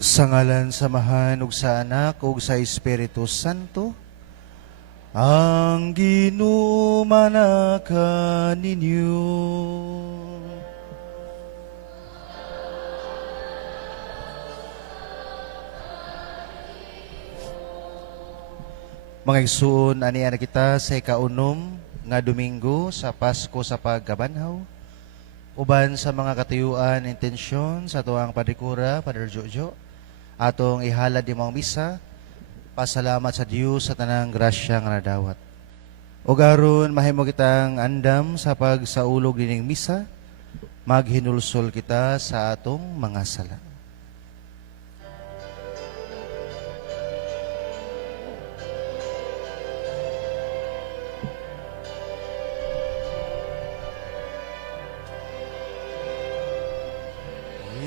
Sa ngalan samahan ug sa Anak ug sa Espiritu Santo, ang ginumanaka ninyo. Mga igsoon, aniya na kita sa ikaunom nga Domingo sa Pasko sa Pagkabanhaw. Uban sa mga katuyuan, intensyon sa tuwang Padikura, Padre Jojo, atong ihalad di mga misa, pasalamat sa Dios sa tanang grasya nga nadawat. O garon, mahimo kitang andam sa pagsaulog dining misa, maghinulsol kita sa atong mga sala.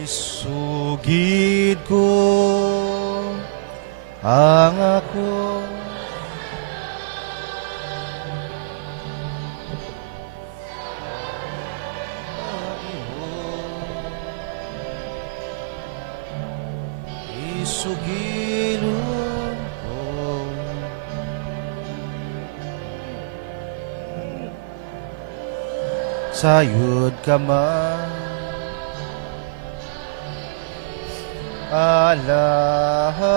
Isugid ko ang ako isugilon ko sayod ka man Allahu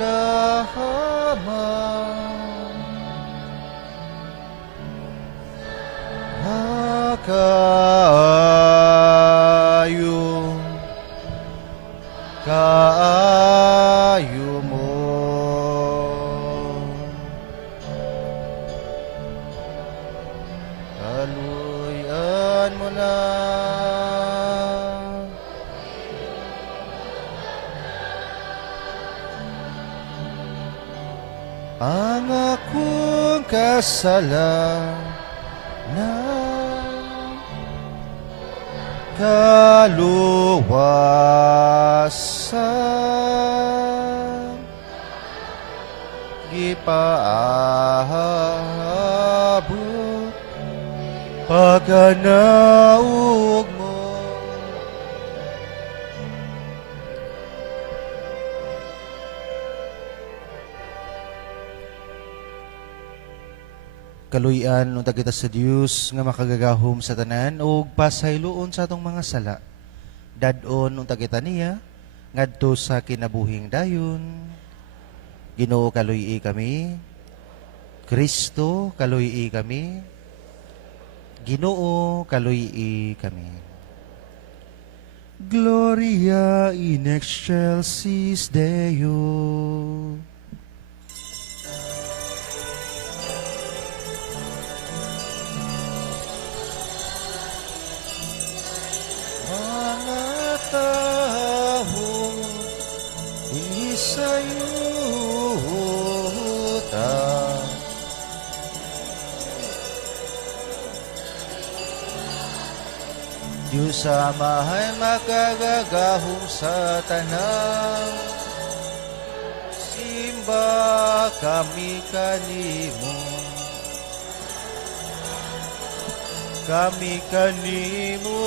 lahaman kaayo mo kaluyan mo na ang akong kasalanan, kaluwasan, gipaabot, pagkanaog mo. Kaluyan unta kita sa Dios nga makagagahom sa tanan ug pasayloon sa atong mga sala. Dadon unta kita niya ngadto sa kinabuhing dayon. Ginoo kaluyi kami. Kristo kaluyi kami. Ginoo kaluyi kami. Gloria in excelsis Deo. Diyos Amahan makagagahom sa tanang, simba kami kanimo. Kami kanimo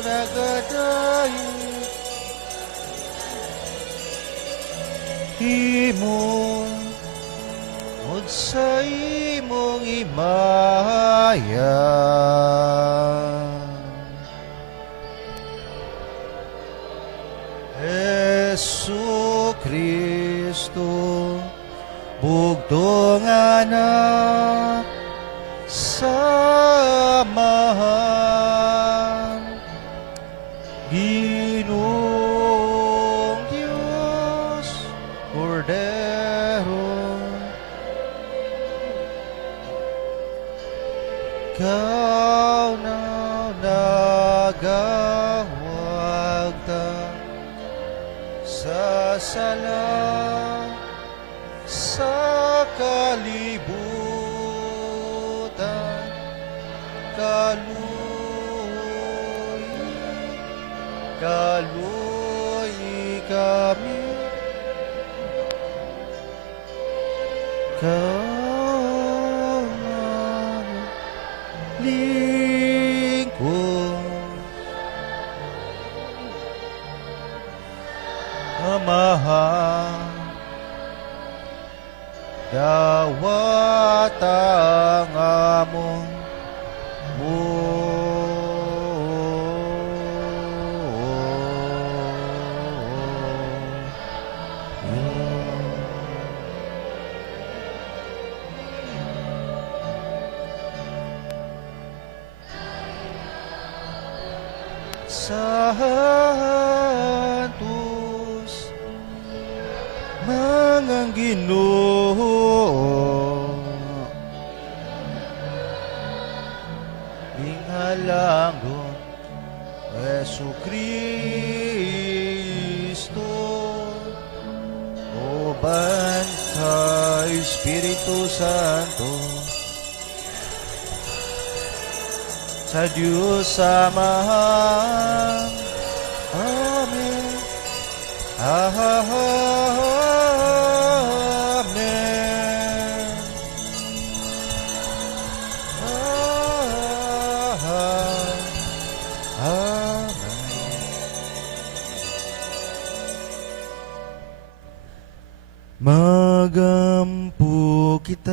nagadayo, Himo od sa imong imaya. Jesu Kristo, bugtong anak, samahan, Ginoong Diyos, Cordero, Kau na nagawag ta sa sala sa kalibutan, kaluy kami, lingkod Amahan, dawat ang among Santos, mga Ginoo, ingalangon Jesu Kristo, uban sa Espiritu Santo, sa Diyos Amahan. Amen. Amen. Amen. Magampo kita,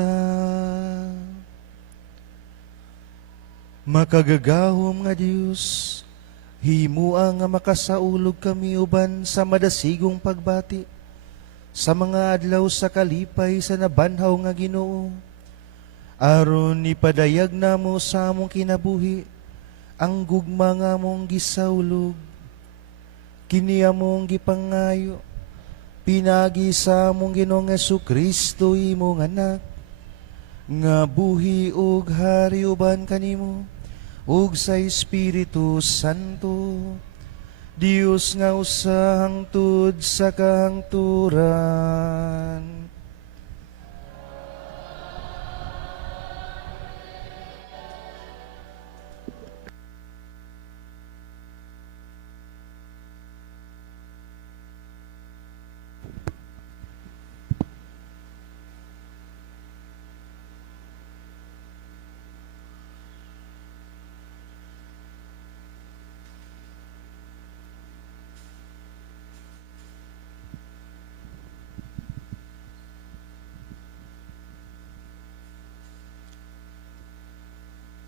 makagagahom nga Dios, himua nga makasaulog kami uban sa madasigong pagbati sa mga adlaw sa kalipay sa nabanhaw nga Ginoo, aron ipadayag namo sa among kinabuhi ang gugma nga among gisaulog, kini among gipangayo, pinagi sa among Ginoong Jesucristo imong anak, nga buhi ug hari uban kanimo ug sa Espiritu Santo, Dios nga usa hangtod sa kahangturan.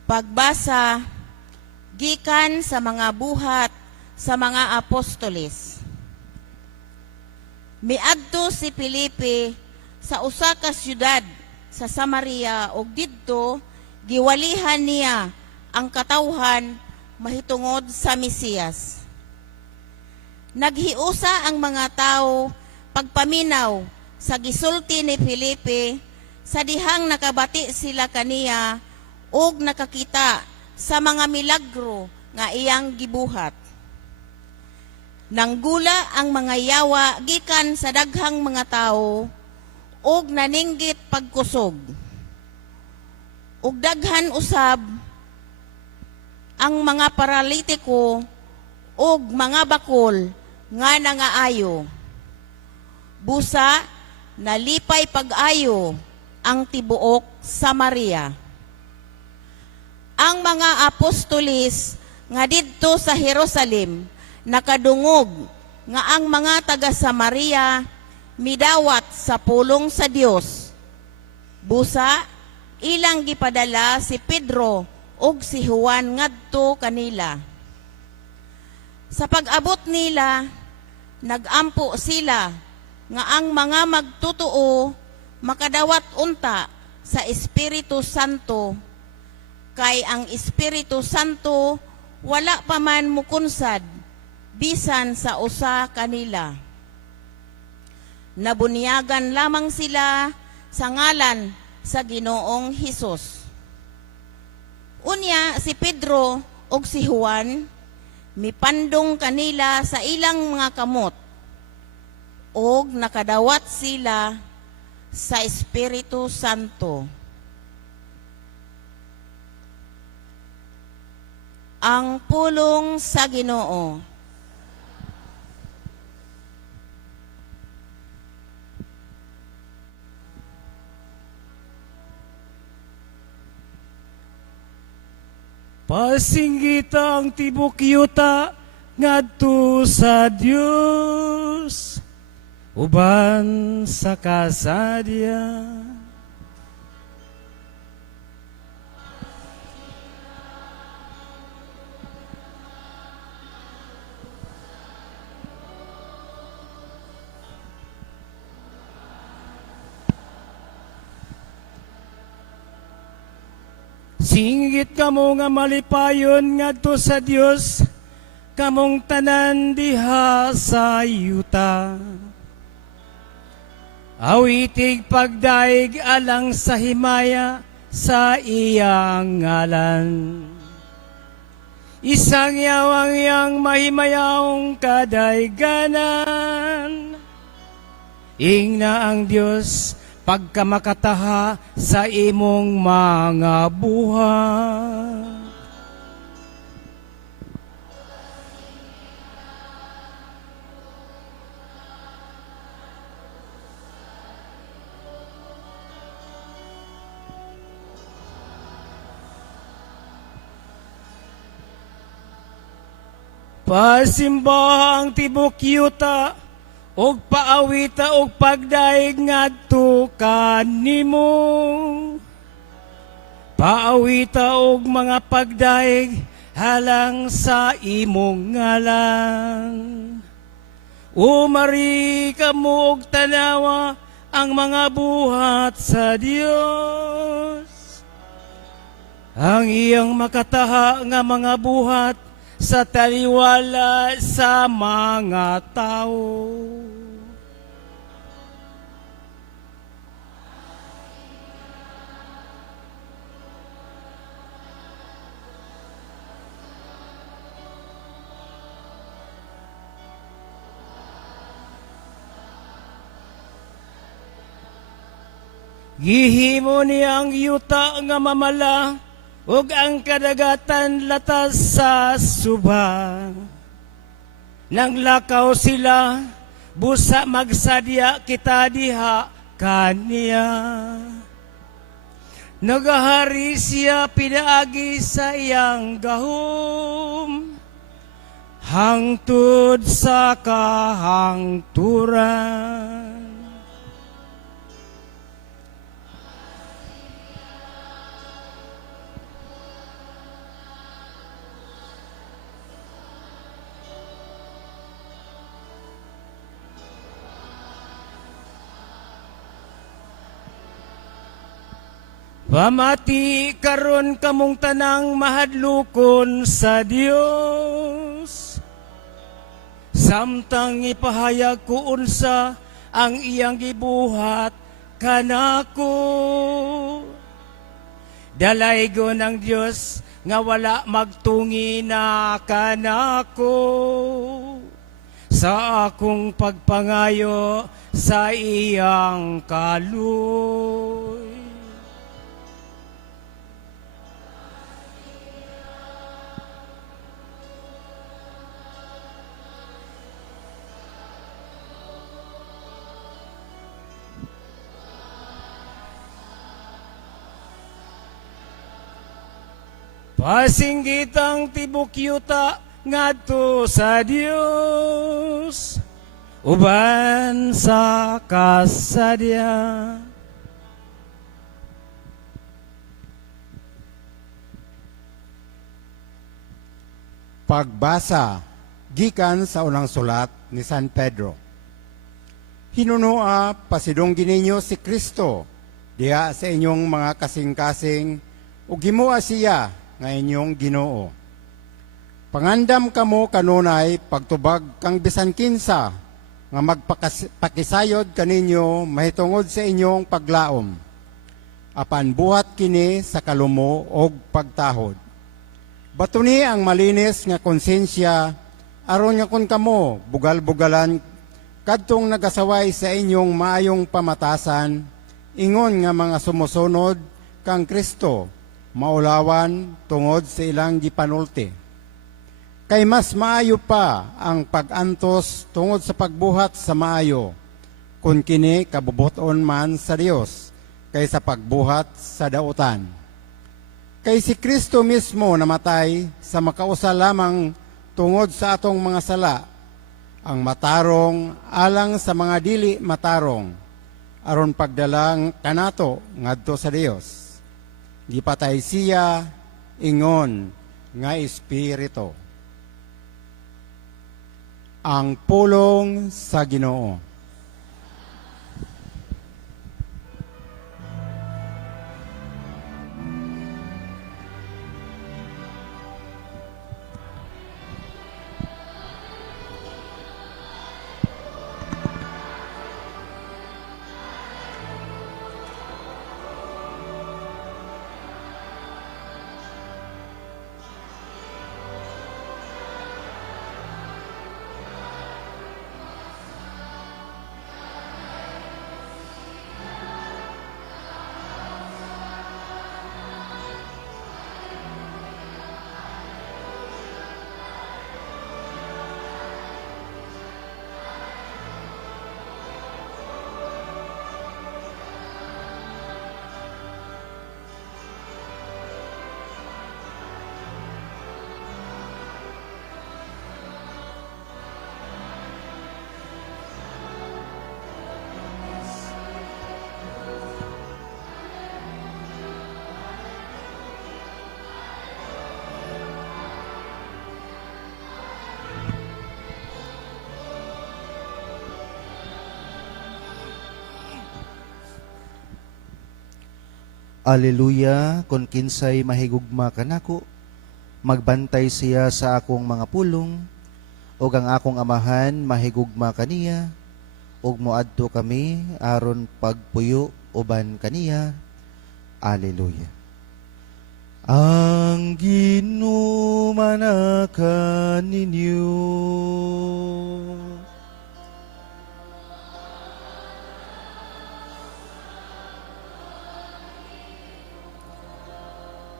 Pagbasa gikan sa mga buhat sa mga apostoles. Miadto si Felipe sa usa ka syudad sa Samaria ug didto giwalihan niya ang katawhan mahitungod sa Mesiyas. Naghiusa ang mga tao pagpaminaw sa gisulti ni Felipe sa dihang nakabati sila kaniya ug nakakita sa mga milagro nga iyang gibuhat. Nanggula ang mga yawa gikan sa daghang mga tao ug naninggit pagkusog. Ug daghan usab ang mga paralitiko ug mga bakol nga nangaayo. Busa nalipay pag-ayo ang tibuok Samaria. Ang mga apostolis nga didto sa Jerusalem nakadungog nga ang mga taga Samaria midawat sa pulong sa Dios. Busa ilang gipadala si Pedro ug si Juan ngadto kanila. Sa pag-abot nila, nagampo sila nga ang mga magtutuo makadawat unta sa Espiritu Santo, kay ang Espiritu Santo wala pa man mukunsad bisan sa usa kanila. Nabunyagan lamang sila sa ngalan sa Ginoong Hesus. Unya si Pedro ug si Juan mipandong kanila sa ilang mga kamot ug nakadawat sila sa Espiritu Santo. Ang pulong sa Ginoo. Pasinggita ang tibok yuta ngadto sa Dios. uban sa kasadya. Singit kamo nga malipayon ngadto sa Dios, kamong tanan diha sa yuta. Awitig pagdaig alang sa himaya sa iyang ngalan. Isang yawang yang mahimayawang kadaiganan. Ingna ang Dios pagkamakataha sa imong mga buhat. Pasimba ang tibok yuta, og paawita og pagdaig ngadto kanimo. Paawita og mga pagdaig halang sa imong ngalan. Umari kamo og tanawa ang mga buhat sa Dios. Ang iyang makataha nga mga buhat sa taliwala sa mga tao. Gihimo niya ang yuta nga mamala, ug ang kadagatan latas sa suba. Nanglakaw sila, busa magsadya kita diha kaniya. Nagahari siya pinaagi sa iyang gahom, hangtod sa kahangturan. Pamati karon kamong tanang mahadlukon sa Dios. Samtang ipahayag ko unsa ang iyang gibuhat kanako. Dalaygon ng Dios nga wala magtungi na kanako. Sa akong pagpangayo sa iyang kaluy. Pasinggit ang tibok yuta ngadto sa Dios, uban sa kasadya. Pagbasa gikan sa unang sulat ni San Pedro. Hinunua pasidonggi ninyo si Kristo diha sa inyong mga kasing-kasing ug gimua siya nga inyong Ginoo. Pangandam kamo kanunay pagtubag kang bisan kinsa nga magpakisayod kaninyo mahitungod sa inyong paglaom. Apan buhat kini sa kalumo og pagtahod. Batuni ang malinis nga konsensya aron nga kun kamo bugal-bugalan kadtong nagasaway sa inyong maayong pamatasan ingon nga mga sumusunod kang Kristo maulawan tungod sa ilang gipanulti. Kay mas maayo pa ang pag-antos tungod sa pagbuhat sa maayo, kung kini kabubuton man sa Dios, kaysa pagbuhat sa dautan. Kay si Kristo mismo namatay sa makausa lamang tungod sa atong mga sala, ang matarong alang sa mga dili matarong aron pagdalang kanato ngadto sa Dios. Gipatay siya ingon nga espiritu. Ang pulong sa Ginoo. Aleluya, kung kinsay mahigugma kanako, magbantay siya sa akong mga pulong, ug ang akong amahan mahigugma kaniya, ug moadto kami aron pagpuyo uban kaniya. Aleluya. Ang Ginoo manakan ninyo.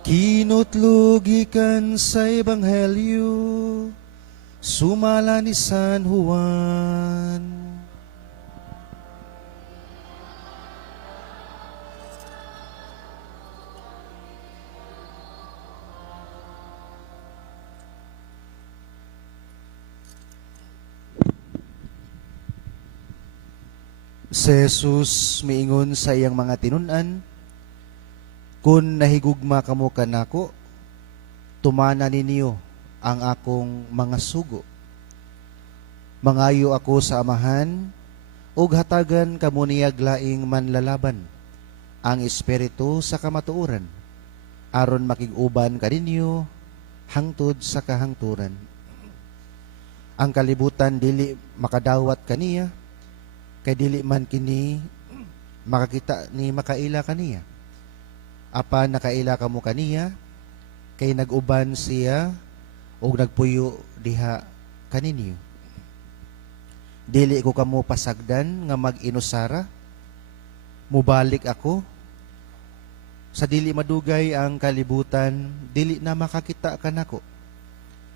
Kinutlugikan sa Ebanghelyo, sumala ni San Juan. Si Jesus miingon sa iyang mga tinunan, kung nahigugma kamo kanako, tumana ninyo ang akong mga sugo. Mangayo ako sa amahan, ug hatagan kamo niyag laing manlalaban ang espiritu sa kamatuoran, aron makig-uban kaninyo hangtod sa kahangturan. Ang kalibutan dili makadawat kaniya, kay dili man kini makakita ni makaila kaniya. Apan nakaila kamo kaniya, kay nag-uban siya o nagpuyo diha kaninyo. Dili ko kamo pasagdan nga mag-inusara, mubalik ako. Sa dili madugay ang kalibutan, dili na makakita kanako.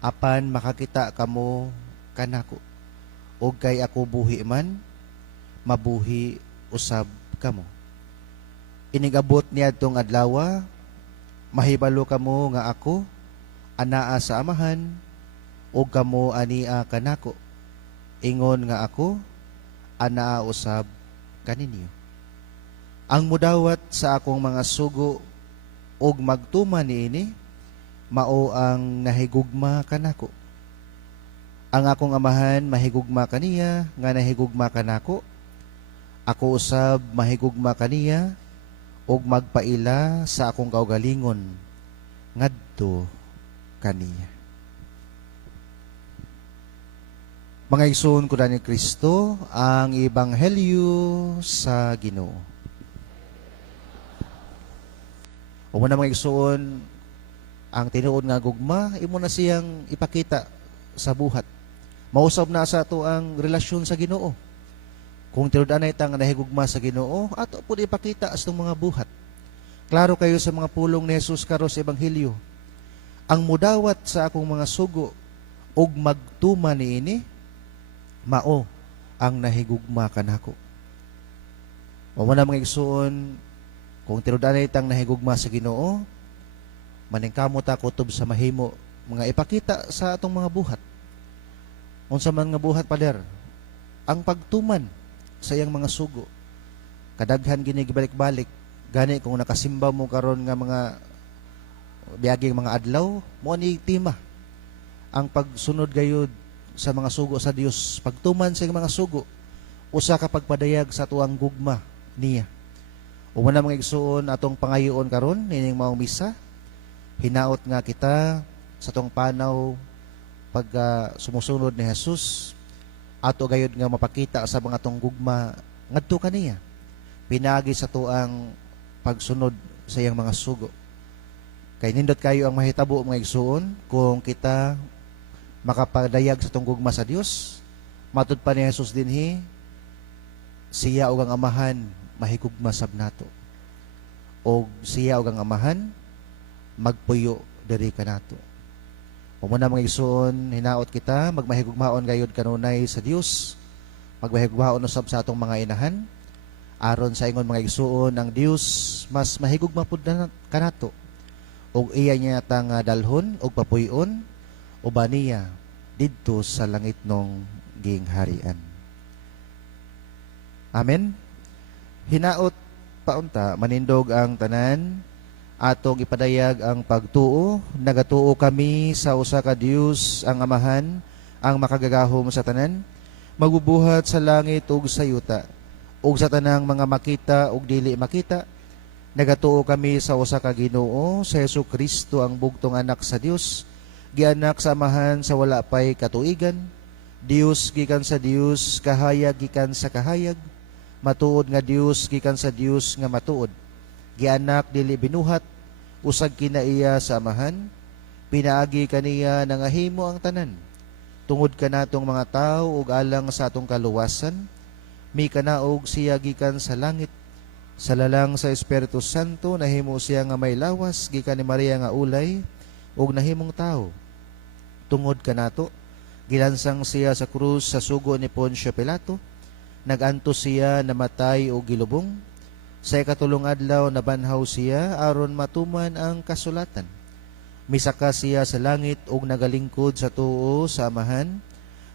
Apan makakita kamo kanako. O kay ako buhi man, mabuhi usab kamo. Inigabot niya itong adlawa, mahibalo kamo nga ako, anaa sa amahan, o kamo ania kanako. Ingon nga ako, anaa usab kaninyo. Ang mudawat sa akong mga sugo, og magtuman niini, mao ang nahigugma kanako. Ang akong amahan mahigugma kaniya, nga nahigugma kanako. Ako usab mahigugma kaniya, og magpaila sa akong kaugalingon ngadto kaniya. Mga igsoon ko na ni Kristo, ang Ebanghelyo sa Ginoo. O muna mga igsoon, ang tinuod nga gugma, imo na siyang ipakita sa buhat. Mausab na sa ato ang relasyon sa Ginoo. Kung tinudan na itang nahigugma sa Ginoo, ato po ipakita sa mga buhat. Klaro kayo sa mga pulong ni Jesus karo sa Ebanghelyo. Ang mudawat sa akong mga sugo, og magtuma niini, mao ang nahigugma kanako. O man mga igsoon, kung tinudan na itang nahigugma sa Ginoo, maningkamot ta kutob sa mahimo, mga ipakita sa atong mga buhat. Unsa man nga buhat pader, ang pagtuman sa iyang mga sugo. Kadaghan gini gibalik-balik. Gani kung nakasimba mo karon nga mga biyaging mga adlaw, mo ni tema ang pagsunod gayud sa mga sugo sa Dios, pagtuman sa iyang mga sugo, usa ka pagpadayag sa tuang gugma niya. O muna mga igsuon atong pangayoon karon nining maong misa, hinaot nga kita sa tong panaw pag sumusunod ni Jesus, ato gayud nga mapakita sa mga tong gugma ngadto kaniya pinagi sa tuang pagsunod sa iyang mga sugo. Kay nindot kayo ang mahitabo mga igsuon kung kita makapadayag sa tong gugma sa Dios. Matud pa ni Jesus dinhi, siya ug ang amahan mahigugma sab nato, og siya ug ang amahan magpuyo diri kanato. Umuna mga igsoon, hinaot kita magmahigugmaon gayud kanunay sa Dios, magmahigugmaon usab sa atong mga inahan, aron sa ingon mga igsoon ang Dios mas mahigugma pud kanato, og iya niya tang dalhon og papuyon uban niya didto sa langit nong gingharian. Amen. Hinaot paunta manindog ang tanan, atong ipadayag ang pagtuo. Nagatuo kami sa usa ka Dios ang Amahan, ang makagagahom sa tanan, magbubuhat sa langit ug sa yuta, ug sa tanang mga makita ug dili makita. Nagatuo kami sa usa ka Ginoo, sa Jesucristo ang bugtong anak sa Dios, gianak sa Amahan sa wala pay katuigan, Dios gikan sa Dios, kahayag gikan sa kahayag, matuod nga Dios gikan sa Dios nga matuod, gianak dili binuhat, usag kinaiya sa Amahan, pinaagi kaniya nangahimo ang tanan, tungod kanatong mga tao ug alang sa atong kaluwasan, mi kanaog siya gikan sa langit, sa lalang sa Espiritu Santo nahimo siya nga may lawas gikan ni Maria nga ulay ug nahimong tao. Tungod kanato gilansang siya sa krus sa sugo ni Poncio Pilato, nagantos siya namatay o gilubong. Sa ikatulong adlaw nabanhaw siya aron matuman ang kasulatan. Misaka siya sa langit ug nagalingkod sa tuo sa Amahan.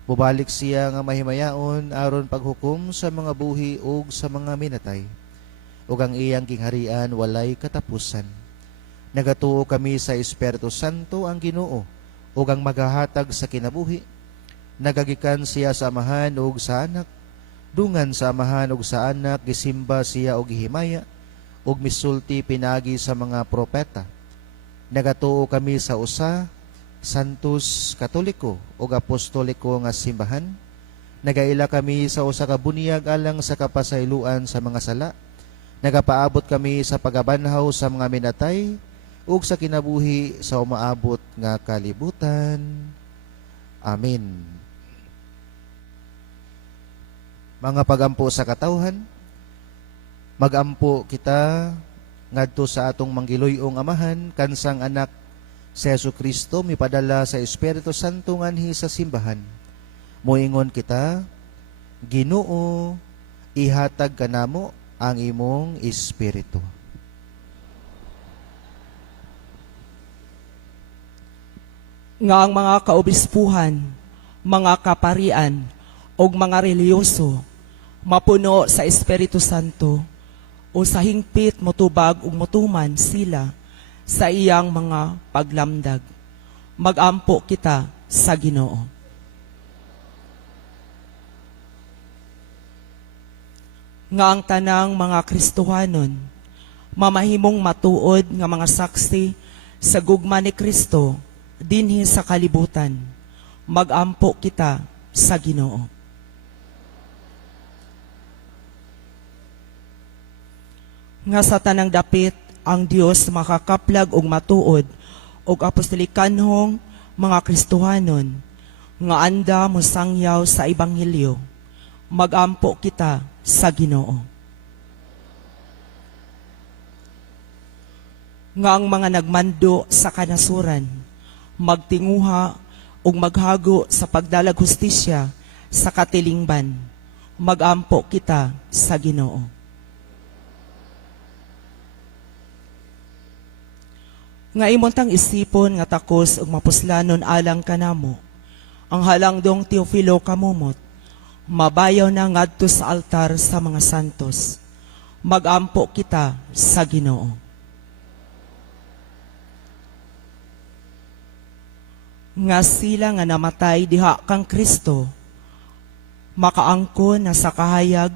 Mubalik siya nga mahimayaon aron paghukom sa mga buhi ug sa mga minatay. Ug ang iyang kingharian walay katapusan. Nagatuo kami sa Espiritu Santo ang Ginoo ug ang maghahatag sa kinabuhi. Nagagikan siya sa Amahan ug sa Anak. Dungan sa Amahan ug sa Anak gisimba siya og gihimaya ug misulti pinagi sa mga propeta. Nagatuo kami sa usa santos katoliko ug apostoliko nga simbahan. Nagaila kami sa usa ka bunyag alang sa kapasayloan sa mga sala. Nagapaabot kami sa pagabanhaw sa mga minatay ug sa kinabuhi sa umaabot nga kalibutan. Amen. Mga pagampo sa katawhan, magampo kita ngadto sa atong manggiloy-ong Amahan kansang anak si Jesucristo mipadala sa Espiritu Santo nganhi sa simbahan. Moingon kita, Ginoo, ihatag kanamo ang imong espiritu. Nga ang mga kaobispuhan, mga kaparian, o mga reliyoso, mapuno sa Espiritu Santo, o sa hingpit motubag ug motuman sila sa iyang mga paglamdag. Magampo kita sa Ginoo. Nga ang tanang mga Kristohanon, mamahimong matuod nga mga saksi sa gugma ni Kristo dinhi sa kalibutan. Magampo kita sa Ginoo. Nga sa tanang dapit ang Dios makakaplag og matuod og apostolikanhong mga Kristohanon nga anda mosangyaw sa ebanghelyo. Magampo kita sa Ginoo. Nga ang mga nagmando sa kanasuran magtinguha ug maghago sa pagdalag hustisya sa katilingban. Magampo kita sa Ginoo. Nga imontang isipon nga takos ug mapuslanon alang kanamo ang halangdong Teofilo kamumot, mabayaw na ngadto sa altar sa mga santos. Magampo kita sa Ginoo. Nga sila nga namatay diha kang Kristo, makaangko na sa kahayag,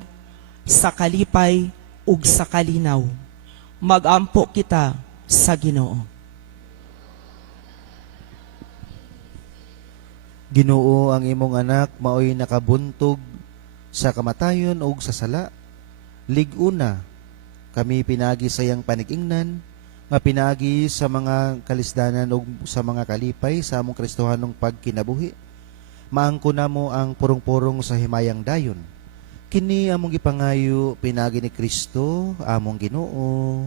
sa kalipay, ug sa kalinaw. Magampo kita sa Ginoo. Ginoo, ang imong anak maoy nakabuntog sa kamatayon ug sa sala. Liguna kami pinagi sa iyang panigingnan, nga pinagi sa mga kalisdanan ug sa mga kalipay sa among Kristohanong pagkinabuhi. Maangko namo ang purong-purong sa himayang dayon. Kini among gipangayo pinagi ni Kristo among Ginoo.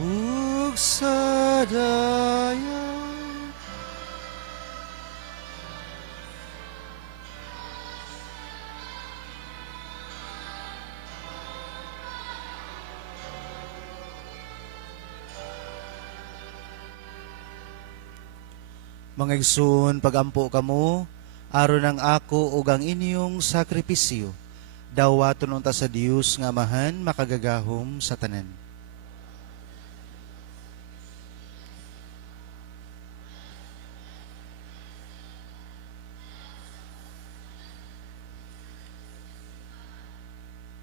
ug sa daya. Mga igsoon, pagampo kamo, aron ang ako ug ang inyong sakripisyo, dawaton unta sa Dios nga Amahan makagagahom sa tanan.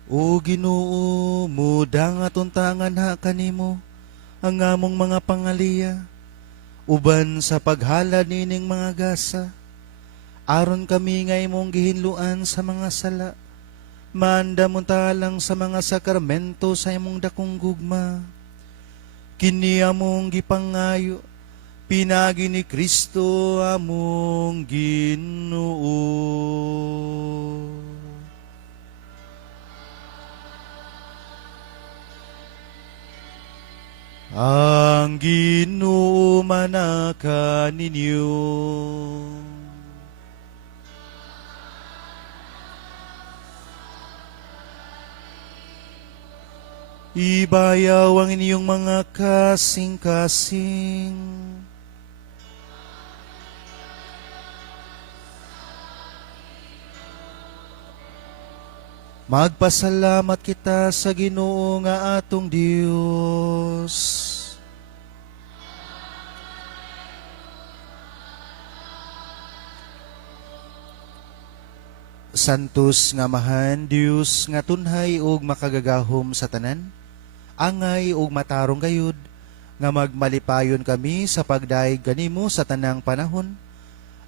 O Ginoo, mudang atuntangan ha kanimo ang among mga pangaliya, uban sa paghalad nining mga gasa, aron kami nga imong gihinluan sa mga sala, maandam lang sa mga sakramento sa imong dakong gugma. Kini among gipangayo, pinagi ni Kristo among Ginoo. Ang Ginoo manaka ninyo. Ibayaw ang inyong mga kasing-kasing. Magpasalamat kita sa Ginoo nga atong Dios. Santos nga Amahan, Dios nga tunhay ug makagagahom sa tanan, angay ug matarong gayud, nga magmalipayon kami sa pagdaig kanimo sa tanang panahon,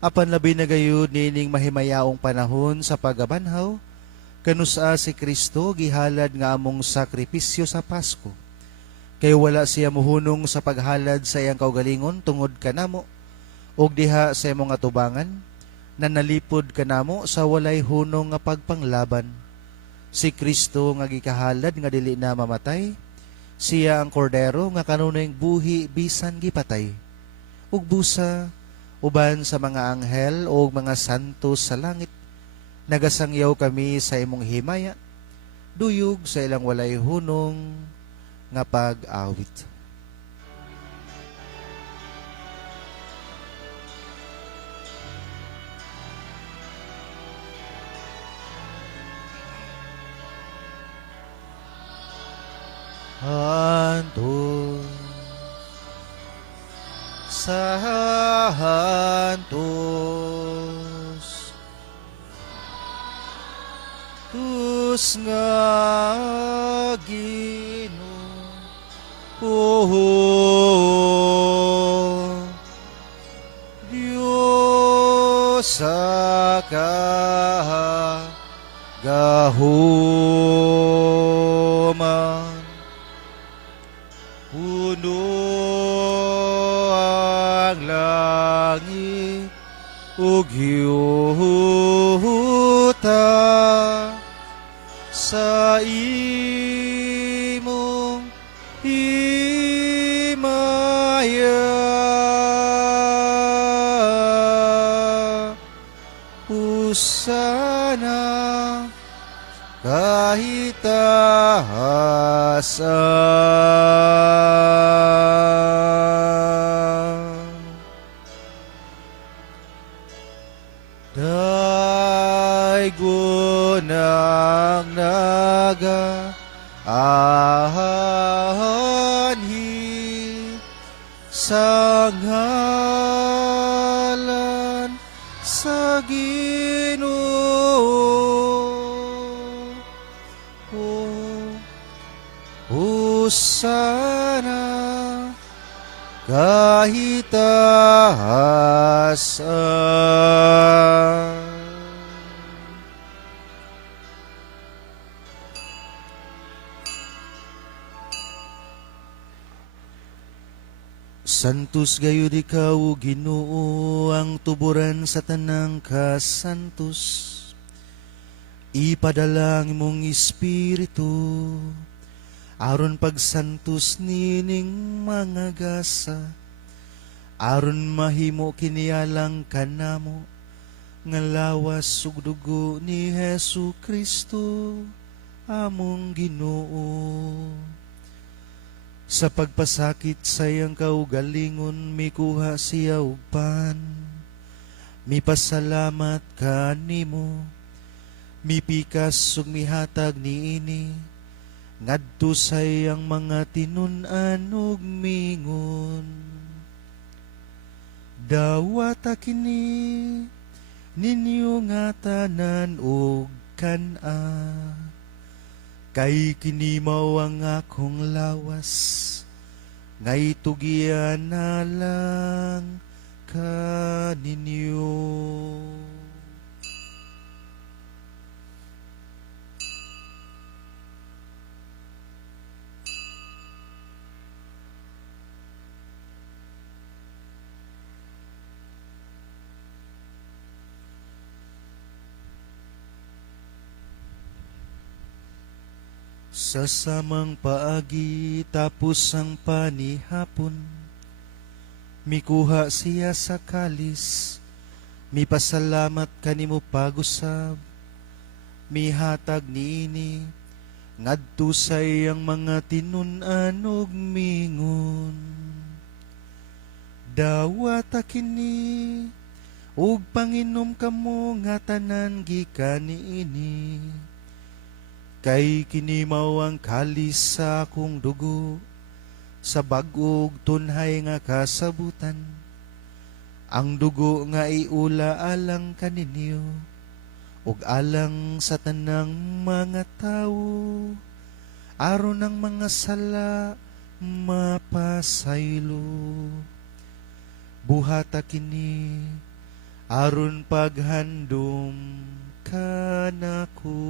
apan labi na gayud nining mahimayaong panahon sa pagabanhaw, kanusa si Kristo gihalad nga among sakripisyo sa Pasko. Kay wala siya muhunong sa paghalad sa iyang kaugalingon tungod kanamo, ug diha sa imong atubangan, na nalipod kanamo sa walay hunong nga pagpanglaban. Si Kristo nga gikahalad nga dili na mamatay, siya ang kordero nga kanunay buhi bisan gipatay. Ug busa, uban sa mga anghel o mga santos sa langit, nagasangyaw kami sa imong himaya, duyog sa ilang walay hunong nga pag-awit. Santos, Santos, Tus nga Ginoo, Diyos sa kagahuman, puno ang langit ug yuta sa imong himaya. Husana kahit taasan. Daigo ng nag-aanhi sa ngalan sa Ginoo. Husana kahit taasan. Santos gayud ikaw, Ginoo, ang tuburan sa tanang kasantos. Ipadala ang imong Espiritu, aron pagsantos nining mga gasa, aron mahimo kinialang kanamo, nga lawas ug dugo ni Hesu Kristo, among Ginoo. Sa pagpasakit sa iyang kaugalingon, mikuha siya og pan, mipasalamat kanimo, mipikas ug mihatag niini, ngadto sa iyang mga tinun-an ug mingon. Dawata kini ninyo nga tanan og kana, kay kini mao ang akong lawas, ngay tugian na lang kaninyo. Sa samang paagi tapos ang panihapon, mikuha siya sa kalis, mipasalamat kanimo pag-usab, mihatag niini, ngadto sa iyang mga tinun-an ug mingon. Dawata kini, ug panginom kamo nga tanan gikan niini. Kay kini mao ang kalis sa akong dugo, sa bag-og tunhay nga kasabutan, ang dugo nga iula alang kaninyo, ug alang sa tanang mga tawo, aron ang mga sala mapasaylo. Buhata kini, aron paghandom kanako.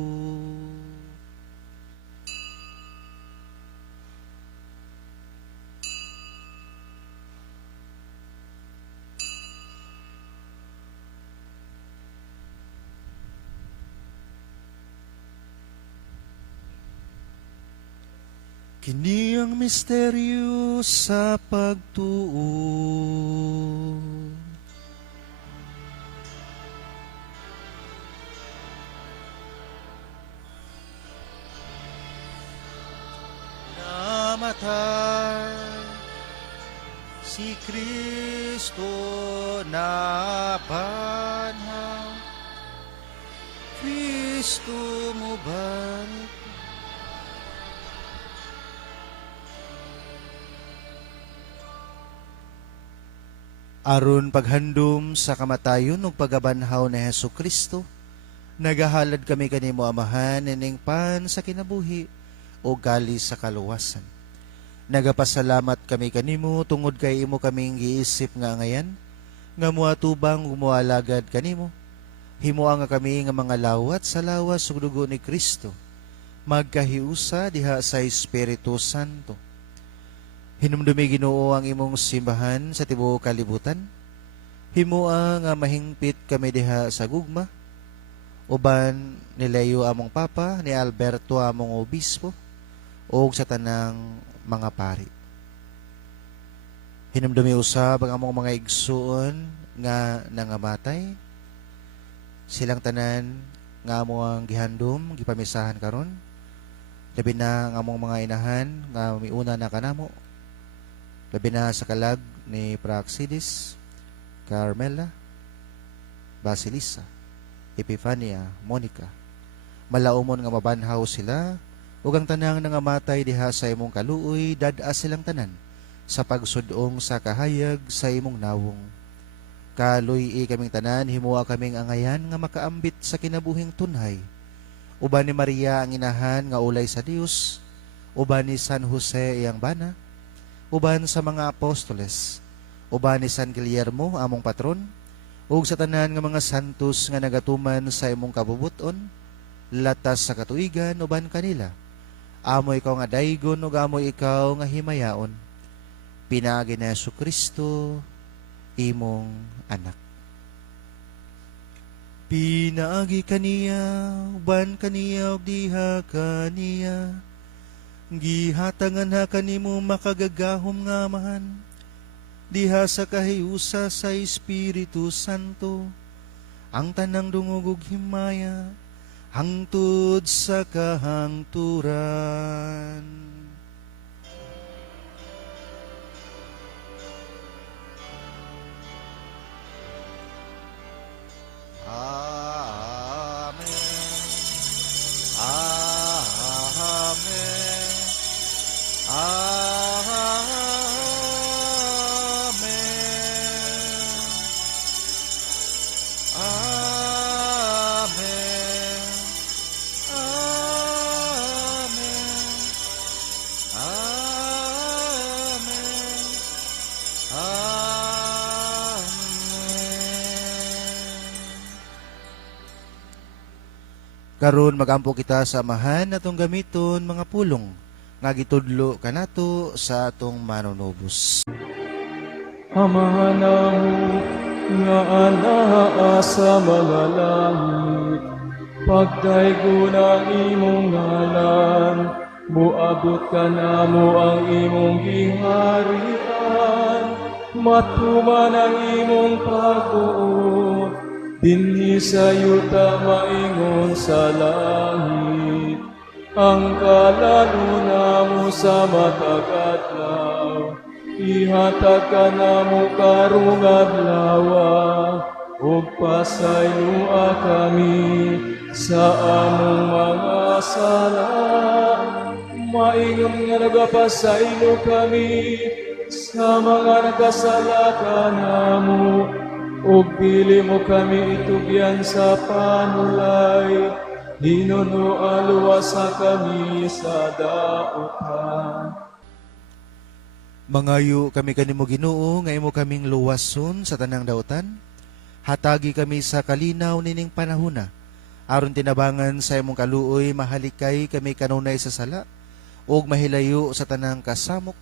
Kini ang misteryo sa pagtuo. Namatay si Kristo na banhaw, Kristo mo balik. Aron paghandom sa kamatayon ug pagabanhaw ni Hesu Kristo, nagahalad kami kanimo Amahan ining pan sa kinabuhi o gali sa kaluwasan. Nagapasalamat kami kanimo tungod kay imo kaming giisip nga ngayan, nga muatubang ug mualagad kanimo. Himua nga kami nga mga lawat sa lawas ug dugo ni Kristo, magkahiusa diha sa Espiritu Santo. Hinumdumi Ginoo ang imong simbahan sa tibuok kalibutan. Himua nga mahingpit kami diha sa gugma. Uban ni Leo among Papa, ni Alberto among Obispo, o sa tanang mga pari. Hinumdumi usab ang among mga igsuon nga nangamatay. Silang tanan nga among gihandom, gipamisahan karon. Labi na ang among mga inahan nga miuna na kanamo. Labi na sa kalag ni Praxidis, Carmela, Basilisa, Epifania, Monica. Malaumon nga mabanhaw sila, ug ang tanang nangamatay diha sa imong kaluoy, dad-a silang tanan sa pagsudong sa kahayag sa imong nawong. Kaluy kaming tanan, himuha kaming angayan nga makaambit sa kinabuhing tunhay. Uban ni Maria ang inahan nga ulay sa Dios, uban ni San Jose iyang bana, uban sa mga apostoles, uban ni San Guillermo among patron, ug sa tanan nga mga santos nga nagatuman sa imong kabubuton, latas sa katuigan uban kanila. Amoy ikaw nga daygon ug amoy ikaw nga himayaon. Pinaagi ni Jesu Kristo, imong anak. Pinaagi kaniya, uban kaniya ug diha kaniya, Gihatangan ha kanimo makagagahom nga amahan, diha sa kahiusa sa Espiritu Santo, ang tanang dungog ug himaya, hangtod sa kahangturan. Amen. Amen. Karon magampo kita sa amahan atong gamiton mga pulong nga gitudlo kanato sa atong manunubos. Amahan namo nga anaa sa mga langit, pagdaygo ng imong ngalan, muabot ka namo ang imong giharian, matuman ang imong pagbuot, dinhi sa yuta maingon sa langit, ang kalaluna mo sa matagadlaw, ihatag ka namo karong adlawa, ug pasaynua kami sa among mga sala, maingon nga nagapasaylo kami sa mga nagkasala kanamo, ug dili mo kami itugyan sa panulay, hinuno aluwasa kami sa daotan. Mangayo kami kanimo Ginoo nga imo kaming luwason sa tanang daotan. Hatagi kami sa kalinaw nining panahona. Aron tinabangan sa imong kaluoy mahalikay kami kanunay sa sala ug mahilayo sa tanang kasamok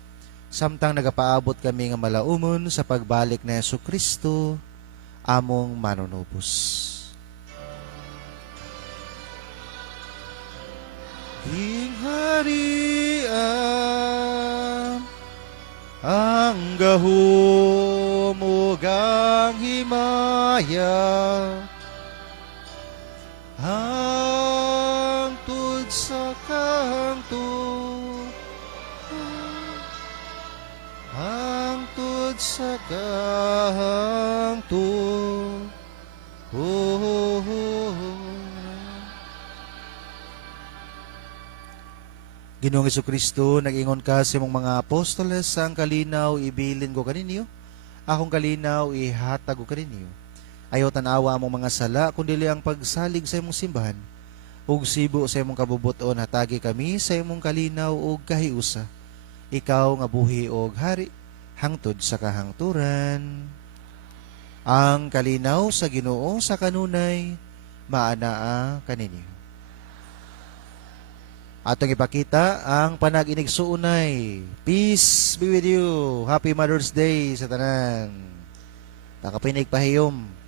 samtang nagapaabot kami nga malaumon sa pagbalik na Jesucristo among manunubos. Hingharian ang gahom ug ang himaya, hangtod sa kahangtod, hangtod sa kahangtod. Ginoong Jesucristo, nag-ingon ka sa imong mga apostoles, ang kalinaw ibilin ko kaninyo, akong kalinaw ihatag ko kaninyo. Ayaw tanawa among mga sala, kundi ang pagsalig sa imong simbahan, ug sibo sa imong kabubuton hatagi kami sa imong kalinaw ug kahiusa. Ikaw nga buhi ug hari, hangtod sa kahangturan. Ang kalinaw sa Ginoo sa kanunay, maanaa kaninyo. Atong ipakita ang panag-inigsuunay. Peace be with you. Happy Mother's Day sa tanan. Nakapinig pahiyom.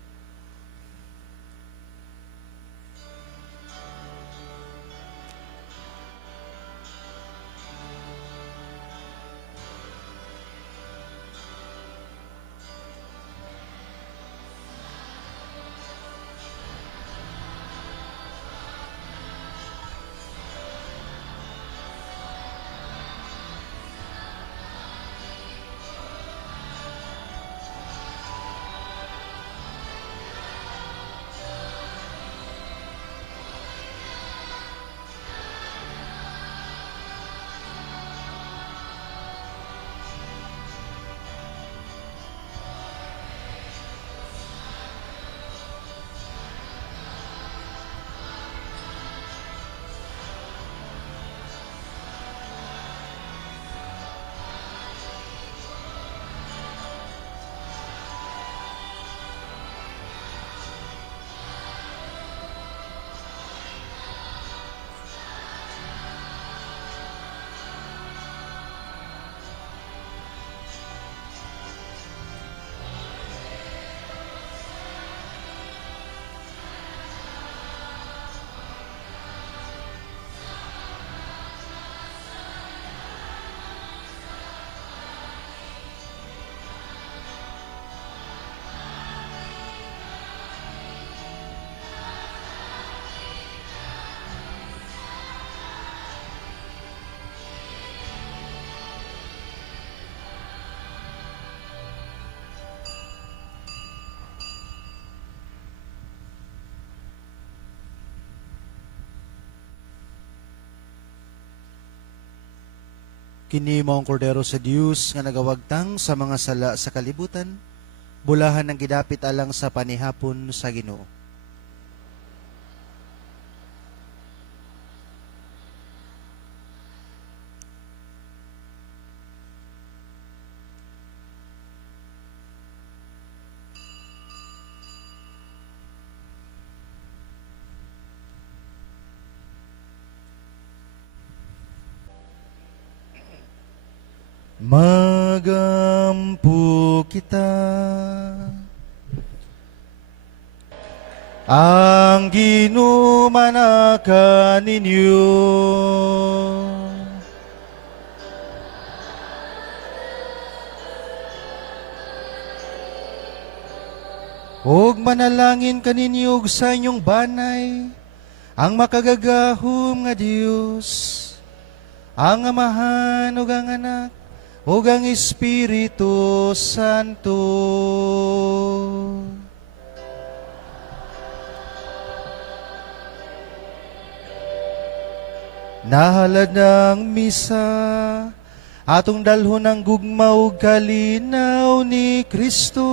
Kini mao ang kordero sa Dios nga nagawagtang sa mga sala sa kalibutan, bulahan ng gidapit alang sa panihapon sa Ginoo. Magampo kita ang ginumanakan ninyo. Og manalangin kaninyo sa inyong banay ang makagagahom nga Dios, ang Amahan ug ang Anak ug ang Espiritu Santo. Nahalad ng misa, atong dalhon ang gugma ug kalinaw ni Kristo.